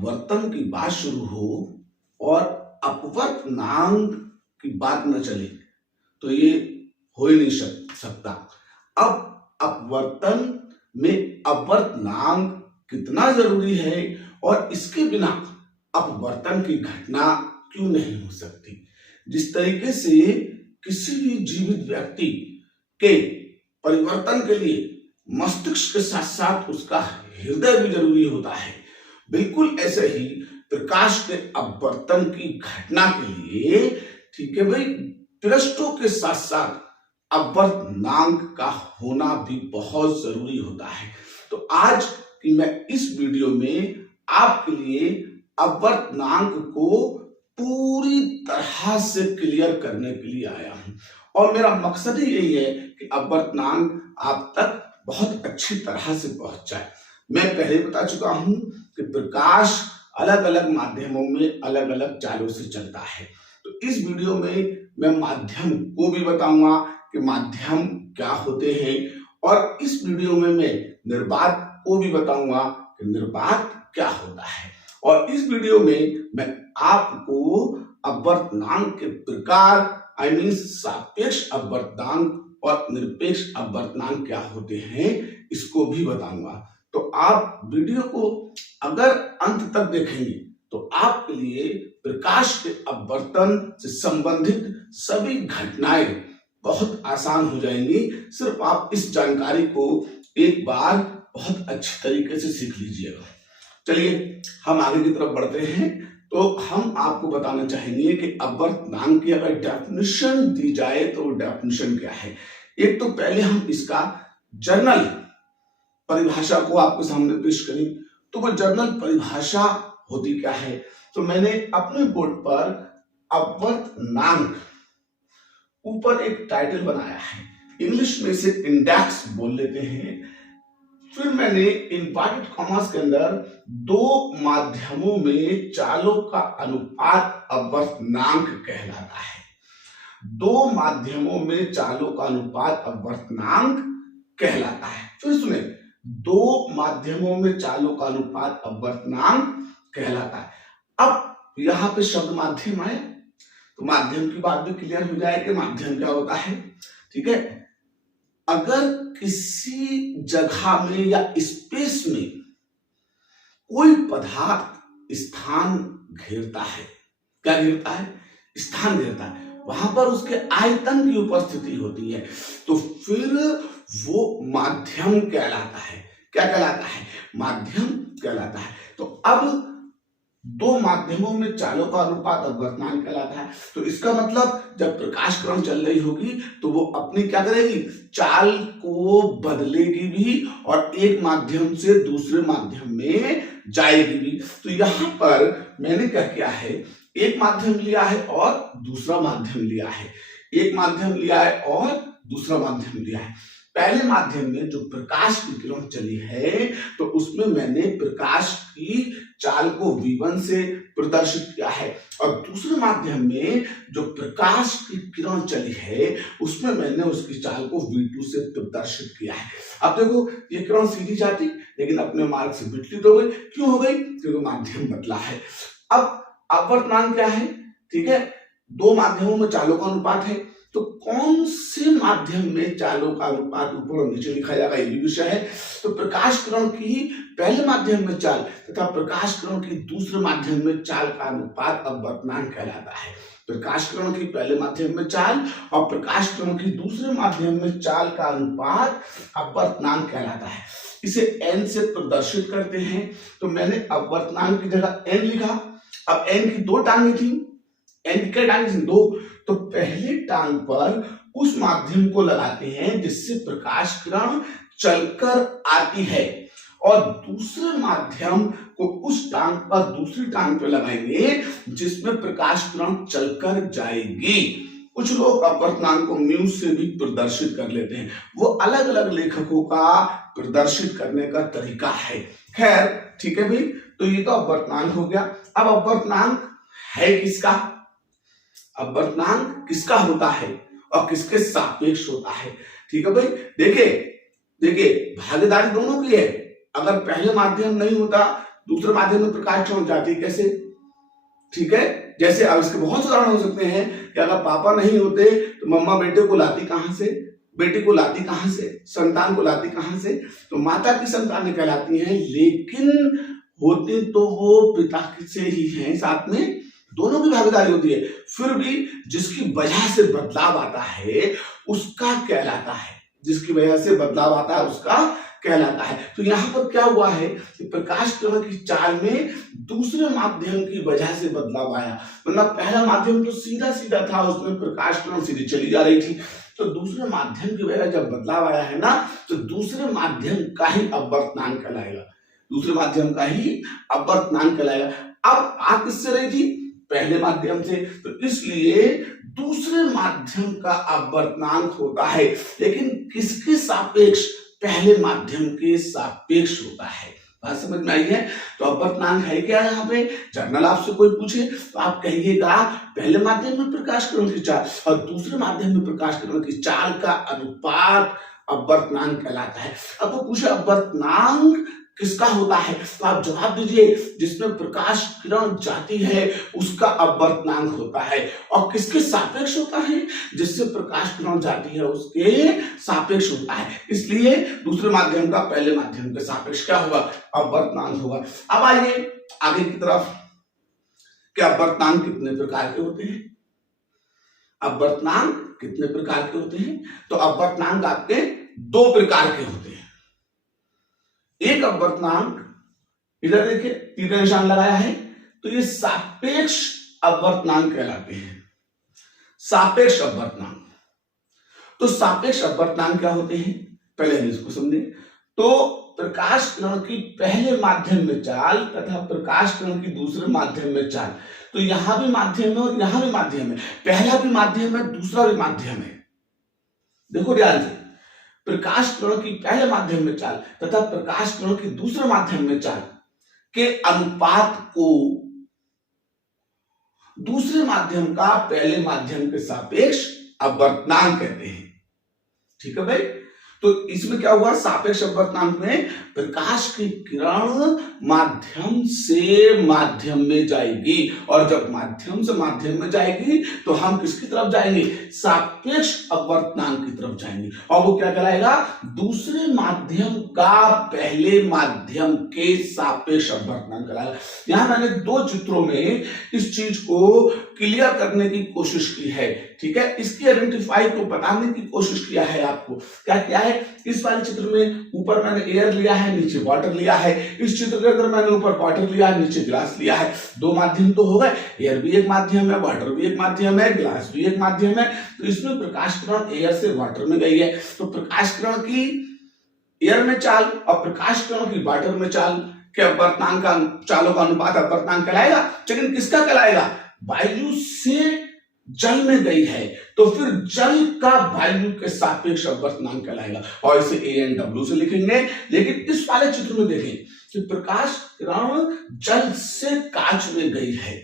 अपवर्तन की बात शुरू हो और अपवर्तनांक की बात न चले तो ये हो ही नहीं सकता। अब अपवर्तन में अपवर्तनांक कितना जरूरी है और इसके बिना अपवर्तन की घटना क्यों नहीं हो सकती। जिस तरीके से किसी भी जीवित व्यक्ति के परिवर्तन के लिए मस्तिष्क के साथ साथ उसका हृदय भी जरूरी होता है, बिल्कुल ऐसे ही प्रकाश के अपवर्तन की घटना के लिए, ठीक है भाई, पृष्ठों के साथ साथ अपवर्तनांक का होना भी बहुत जरूरी होता है। तो आज की मैं इस वीडियो में आपके लिए अपवर्तनांक को पूरी तरह से क्लियर करने के लिए आया हूं और मेरा मकसद ही यही है कि अपवर्तनांक आप तक बहुत अच्छी तरह से पहुंच जाए। मैं पहले बता चुका हूं कि प्रकाश अलग अलग माध्यमों में अलग अलग चालों से चलता है। तो इस वीडियो में मैं माध्यम को भी बताऊंगा कि माध्यम क्या होते हैं और इस वीडियो में मैं निर्वात को भी बताऊंगा कि निर्वात क्या होता है। और इस वीडियो में मैं आपको अपवर्तनांक के प्रकार सापेक्ष अपवर्तनांक और निरपेक्ष अपवर्तनांक क्या होते हैं इसको भी बताऊंगा। तो आप वीडियो को अगर अंत तक देखेंगे तो आपके लिए प्रकाश के अपवर्तन से संबंधित सभी घटनाएं बहुत आसान हो जाएंगी। सिर्फ आप इस जानकारी को एक बार बहुत अच्छी तरीके से सीख लीजिएगा। चलिए हम आगे की तरफ बढ़ते हैं। तो हम आपको बताना चाहेंगे कि अपवर्तनांक की अगर डेफिनेशन दी जाए तो वो डेफिनेशन क्या है। एक तो पहले हम इसका जर्नल परिभाषा को आपके सामने पेश करें। तो वो जर्नल परिभाषा होती क्या है, तो मैंने अपने बोर्ड पर अपवर्तनांक ऊपर एक टाइटल बनाया है, इंग्लिश में से इंडेक्स बोल लेते हैं। फिर मैंने इनवर्टेड कॉमास के अंदर दो माध्यमों में चालों का अनुपात अपवर्तनांक कहलाता है। दो माध्यमों में चालों का अनुपात अपवर्तनांक कहलाता है। फिर सुने, दो माध्यमों में चालों का अनुपात अपवर्तनांक कहलाता है। अब यहां पे शब्द माध्यम आए तो माध्यम की बात भी क्लियर हो जाए कि माध्यम क्या होता है। ठीक है, अगर किसी जगह में या स्पेस में कोई पदार्थ स्थान घेरता है, क्या घेरता है, स्थान घेरता है, वहां पर उसके आयतन की उपस्थिति होती है, तो फिर वो माध्यम कहलाता है। क्या कहलाता है, माध्यम कहलाता है। तो अब दो माध्यमों में चालों का अनुपात अपवर्तनांक कहलाता है। तो इसका मतलब जब प्रकाश किरण चल रही होगी तो वो अपनी क्या करेगी, चाल को बदलेगी भी और एक माध्यम से दूसरे माध्यम में जाएगी भी। तो यहां पर मैंने क्या किया है, एक माध्यम लिया है और दूसरा माध्यम लिया है, एक माध्यम लिया है और दूसरा माध्यम लिया है। पहले माध्यम में जो प्रकाश की किरण चली है तो उसमें मैंने प्रकाश की चाल को v1 से प्रदर्शित किया है और दूसरे माध्यम में जो प्रकाश की किरण चली है उसमें मैंने उसकी चाल को v2 से प्रदर्शित किया है। अब देखो ये किरण सीधी जाती लेकिन अपने मार्ग से विचलित हो गई। क्यों हो गई, क्योंकि माध्यम बदला है। अब अपवर्तनांक क्या है, ठीक है, दो माध्यमों में चालों का अनुपात है। तो कौन से माध्यम में चालों का अनुपात ऊपर और नीचे लिखा जाएगा, ये भी विषय है। तो प्रकाश किरण की पहले माध्यम में चाल तथा प्रकाश किरण की दूसरे माध्यम में चाल का अनुपात अपवर्तनांक कहलाता है। प्रकाश किरण की पहले माध्यम में चाल और प्रकाश किरण की दूसरे माध्यम में चाल का अनुपात अपवर्तनांक कहलाता है। इसे n से प्रदर्शित करते हैं। तो मैंने अपवर्तनांक की जगह n लिखा। अब n की दो टांगे थी, n की क्या टांगे थी, दो। तो पहली टांग पर उस माध्यम को लगाते हैं जिससे प्रकाश किरण चलकर आती है और दूसरे माध्यम को उस टांग पर दूसरी टांग पर लगाएंगे जिसमें प्रकाश किरण चलकर जाएगी। कुछ लोग अपवर्तनांक को म्यू से भी प्रदर्शित कर लेते हैं, वो अलग अलग लेखकों का प्रदर्शित करने का तरीका है। खैर ठीक है भाई, तो ये तो अपवर्तनांक हो गया। अब अपवर्तनांक है किसका, अपवर्तनांक किसका होता है और किसके सापेक्ष होता है। ठीक है भाई, देखिए भागीदारी दोनों की है। अगर पहले माध्यम नहीं होता दूसरे माध्यम में प्रकाश किरण जाती है कैसे? ठीक है, जैसे अब इसके बहुत उदाहरण हो सकते हैं कि अगर पापा नहीं होते तो मम्मा बेटे को लाती कहां से, बेटी को लाती कहां से, संतान को लाती कहां से? तो माता की संतानें कहलाती हैं, लेकिन होती तो वो पिता से ही हैं, साथ में दोनों की भागीदारी होती है, फिर भी जिसकी वजह से बदलाव आता है उसका कहलाता है, जिसकी वजह से बदलाव आता है उसका कहलाता है। तो यहां पर क्या हुआ है कि प्रकाश किरण की चाल में दूसरे माध्यम की वजह से बदलाव आया, मतलब पहला माध्यम तो सीधा सीधा था, उसमें प्रकाश किरण सीधी चली जा रही थी, तो दूसरे माध्यम की वजह जब बदलाव आया है ना, तो दूसरे माध्यम का ही अपवर्तनांक कहलाएगा, दूसरे माध्यम का ही अपवर्तनांक कहलाएगा। अब आ किससे रही थी? पहले माध्यम से, तो इसलिए दूसरे माध्यम का अपवर्तनांक होता है, लेकिन किसके सापेक्ष? पहले माध्यम के सापेक्ष होता है। बात समझ में आई है? तो अपवर्तनांक है क्या यहाँ पे? जर्नल आपसे कोई पूछे तो आप कहिएगा पहले माध्यम में प्रकाश किरण की चाल और दूसरे माध्यम में प्रकाश किरण की चाल का अनुपात अपवर्तनांक कहलाता है। अब वो पूछे अपवर्तनांक किसका होता है, तो आप जवाब दीजिए जिसमें प्रकाश किरण जाती है उसका अपवर्तनांक होता है। और किसके सापेक्ष होता है? जिससे प्रकाश किरण जाती है उसके सापेक्ष होता है, इसलिए दूसरे माध्यम का पहले माध्यम के सापेक्ष क्या होगा? अपवर्तनांक होगा। अब आइए आगे की तरफ, क्या अपवर्तनांक कितने प्रकार के होते हैं? अपवर्तनांक कितने प्रकार के होते हैं? तो अपवर्तनांक आपके दो प्रकार के होते हैं। एक अपवर्तनांक, इधर देखिए तीर का निशान लगाया है, तो ये सापेक्ष अपवर्तनांक कहलाते हैं, सापेक्ष अपवर्तनांक। तो सापेक्ष अपवर्तनांक क्या होते हैं पहले हम इसको समझें। तो प्रकाश किरण की पहले माध्यम में चाल तथा प्रकाश किरण की दूसरे माध्यम में चाल, तो यहां भी माध्यम है और यहां भी माध्यम है, पहला भी माध्यम है दूसरा भी माध्यम है। देखो ध्यान से, प्रकाश किरण की पहले माध्यम में चाल तथा प्रकाश किरण की दूसरे माध्यम में चाल के अनुपात को दूसरे माध्यम का पहले माध्यम के सापेक्ष अपवर्तनांक कहते हैं। ठीक है भाई, तो इसमें क्या हुआ? सापेक्ष अपवर्तनांक में प्रकाश की किरण माध्यम से माध्यम में जाएगी, और जब माध्यम से माध्यम में जाएगी तो हम किसकी तरफ जाएंगे? सापेक्ष अपवर्तनांक की तरफ जाएंगे, और वो क्या कहलाएगा? दूसरे माध्यम का पहले माध्यम के सापेक्ष अपवर्तनांक कहलाएगा। यहां मैंने दो चित्रों में इस चीज को क्लियर करने की कोशिश की है, ठीक है, इसकी आइडेंटिफाई को बताने की कोशिश किया है आपको। क्या किया है? इस वाले चित्र में ऊपर मैंने एयर लिया है, नीचे वाटर लिया है। इस चित्र के अंदर मैंने ऊपर वाटर लिया है, नीचे ग्लास लिया है। दो माध्यम तो हो गए, एयर भी एक माध्यम है, वाटर भी एक माध्यम है, ग्लास भी एक माध्यम है। तो इसमें प्रकाश किरण एयर से वाटर में गई है, तो प्रकाश किरण की एयर में चाल और प्रकाश किरण की वाटर में चाल के अपवर्तनांक का, चालों का अनुपात अपवर्तनांक कहलाएगा। लेकिन किसका कहलाएगा? वायु से जल में गई है तो फिर जल का वायु के सापेक्ष अपवर्तनांक कहलाएगा, और इसे ANW से लिखेंगे। लेकिन इस वाले चित्र में देखें कि प्रकाश किरण जल से कांच में गई है,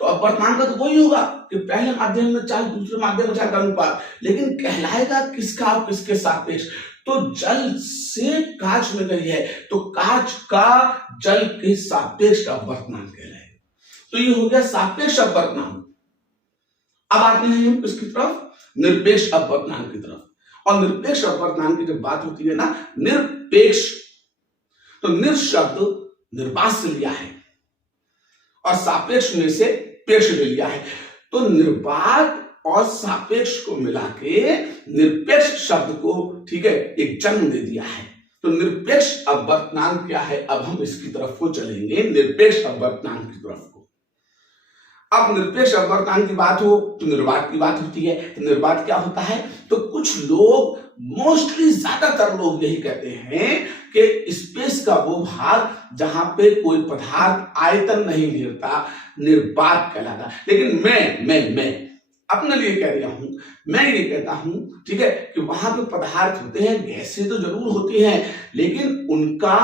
तो अपवर्तनांक तो वही होगा कि पहले माध्यम में चाल दूसरे माध्यम में चाल का अनुपात, लेकिन कहलाएगा किसका और किसके सापेक्ष? तो जल से कांच में गई है तो कांच का जल के सापेक्ष अपवर्तनांक कहलाएगा। तो ये हो गया सापेक्ष अपवर्तनांक। अब आते हैं हम इसकी तरफ, निरपेक्ष अपवर्तनांक की तरफ। और निरपेक्ष अपवर्तनांक की जब बात होती है ना, निरपेक्ष, तो निर शब्द निर्वात से लिया है और सापेक्ष में से पेक्ष ले लिया है, तो निर्वात और सापेक्ष को मिला के निरपेक्ष शब्द को, ठीक है, एक जन्म दे दिया है। तो निरपेक्ष अपवर्तनांक क्या है? अब हम इसकी तरफ को चलेंगे, निरपेक्ष अपवर्तनांक की तरफ को। अब निरपेक्ष अपवर्तनांक की बात हो तो निर्वात की बात होती है। तो निर्वात क्या होता है? तो कुछ लोग, मोस्टली ज्यादातर लोग यही कहते हैं कि स्पेस का वो भाग जहां पे कोई पदार्थ आयतन नहीं घेरता निर्वात कहलाता। लेकिन मैं अपने लिए कह रहा हूं, मैं ये कहता हूं, ठीक है, कि वहां पे पदार्थ होते हैं, गैसें तो जरूर होती हैं, लेकिन उनका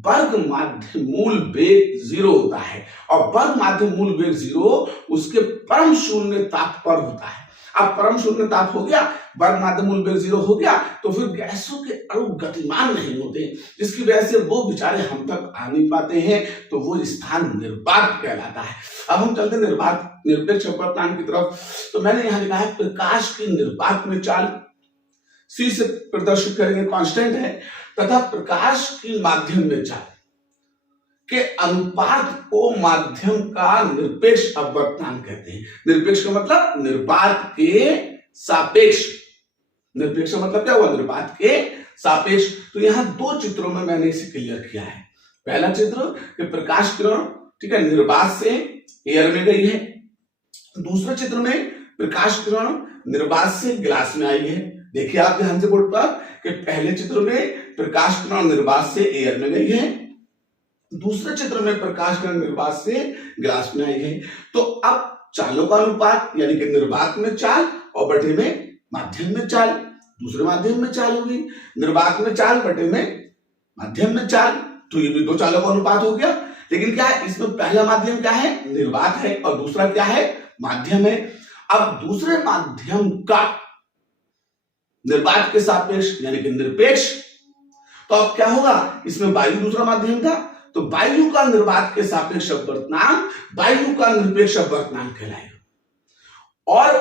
वर्ग माध्य मूल वेग 0 होता है, और वर्ग माध्य मूल वेग 0 उसके परम शून्य ताप पर होता है। अब परम शून्यताप हो गया, वर्ग माध्य मूल वेग 0 हो गया, तो फिर गैसों के अणु गतिमान नहीं होते, जिसकी वजह से वो बेचारे हम तक आ नहीं पाते हैं, तो वो स्थान निर्वात कहलाता है। अब हम चलते निर्वात निरपेक्ष अपवर्तनांक की तरफ। तो मैंने यहाँ लिखा है प्रकाश की निर्वात में चाल, सी से प्रदर्शित करेंगे, कांस्टेंट है, तथा प्रकाश की माध्यम में चाल के अनुपात को माध्यम का निरपेक्ष अपवर्तनांक कहते हैं। निरपेक्ष का मतलब निर्वात के सापेक्ष, निरपेक्ष का मतलब क्या हुआ, निर्वात के सापेक्ष। तो यहाँ दो चित्रों में मैंने इसे क्लियर किया है। पहला चित्र कि प्रकाश किरण, ठीक है, निर्वात से एयर में गई है। दूसरे चित्र में प्रकाश किरण निर्वात से गिलास में आई है। देखिए आप ध्यान से बोर्ड पर कि पहले चित्र में प्रकाश किरण निर्वात से एयर में गई है, दूसरे चित्र में प्रकाश किरण निर्वात से गिलास में आई है। तो अब चालों का अनुपात यानी कि निर्वात में चाल और बटे में माध्यम में चाल, दूसरे माध्यम में चाल होगी, निर्वात में चाल बटे में माध्यम में चाल, तो ये भी दो चालों का अनुपात हो गया। लेकिन क्या है, इसमें पहला माध्यम क्या है, निर्वात है, और दूसरा क्या है, माध्यम है। अब दूसरे माध्यम का निर्वात के सापेक्ष यानी कि निरपेक्ष, तो अब क्या होगा, इसमें वायु दूसरा माध्यम था, तो वायु का निर्वात के सापेक्ष अपवर्तनांक वायु का निरपेक्ष अपवर्तनांक कहलाएगा, और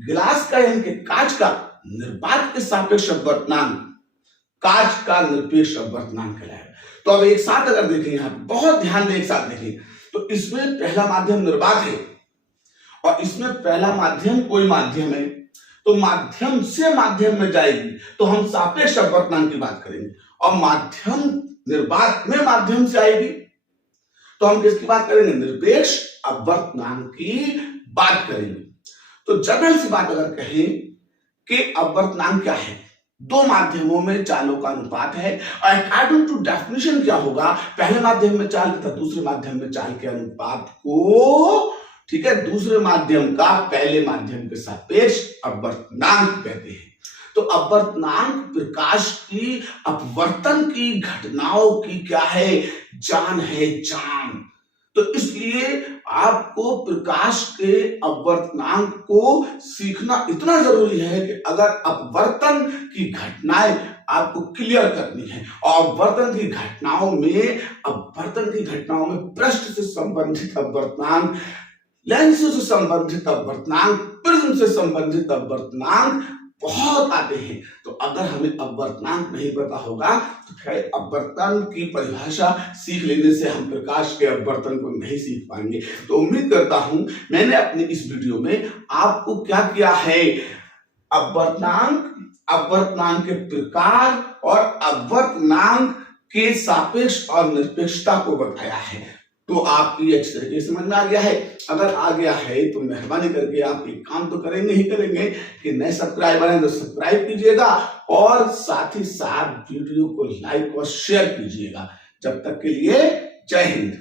गिलास का यानी कि कांच का निर्वात के सापेक्ष अपवर्तनांक कांच का निरपेक्ष अपवर्तनांक कहलाएगा। तो अब एक साथ अगर देखें, यहां बहुत ध्यान में एक साथ देखें, तो इसमें पहला माध्यम निर्वात है और इसमें पहला माध्यम कोई माध्यम है, तो माध्यम से माध्यम में जाएगी तो हम सापेक्ष अपवर्तनांक की बात करेंगे, और माध्यम निर्वात में माध्यम से आएगी तो हम किसकी बात करेंगे, निरपेक्ष अपवर्तनांक की बात करेंगे। तो जनरल सी बात अगर कहें कि अपवर्तनांक क्या है, दो माध्यमों में चालों का अनुपात है, और अकॉर्डिंग टू डेफिनेशन क्या होगा, पहले माध्यम में चाल तथा दूसरे माध्यम में चाल के अनुपात को, ठीक है, दूसरे माध्यम का पहले माध्यम के सापेक्ष अपवर्तनांक कहते हैं। तो अपवर्तनांक प्रकाश की अपवर्तन की घटनाओं की क्या है, जान है, जान। तो इसलिए आपको प्रकाश के अपवर्तनांक को सीखना इतना जरूरी है कि अगर अपवर्तन की घटनाएं आपको क्लियर करनी है, और अपवर्तन की घटनाओं में पृष्ठ से संबंधित अपवर्तनांक, लेंस से संबंधित अपवर्तनांक, प्रिज्म से संबंधित अपवर्तनांक बहुत आते हैं। तो अगर हमें अपवर्तनांक नहीं पता होगा तो फिर अपवर्तन की परिभाषा सीख लेने से हम प्रकाश के अपवर्तन को नहीं सीख पाएंगे। तो उम्मीद करता हूं मैंने अपने इस वीडियो में आपको क्या किया है, अपवर्तनांक के प्रकार और अपवर्तनांक के सापेक्ष और निरपेक्षता को बताया है। तो आपकी अच्छी तरीके से समझ में आ गया है। अगर आ गया है तो मेहरबानी करके आप एक काम तो करेंगे ही करेंगे कि नए सब्सक्राइबर हैं तो सब्सक्राइब कीजिएगा, और साथ ही साथ वीडियो को लाइक और शेयर कीजिएगा। जब तक के लिए जय हिंद।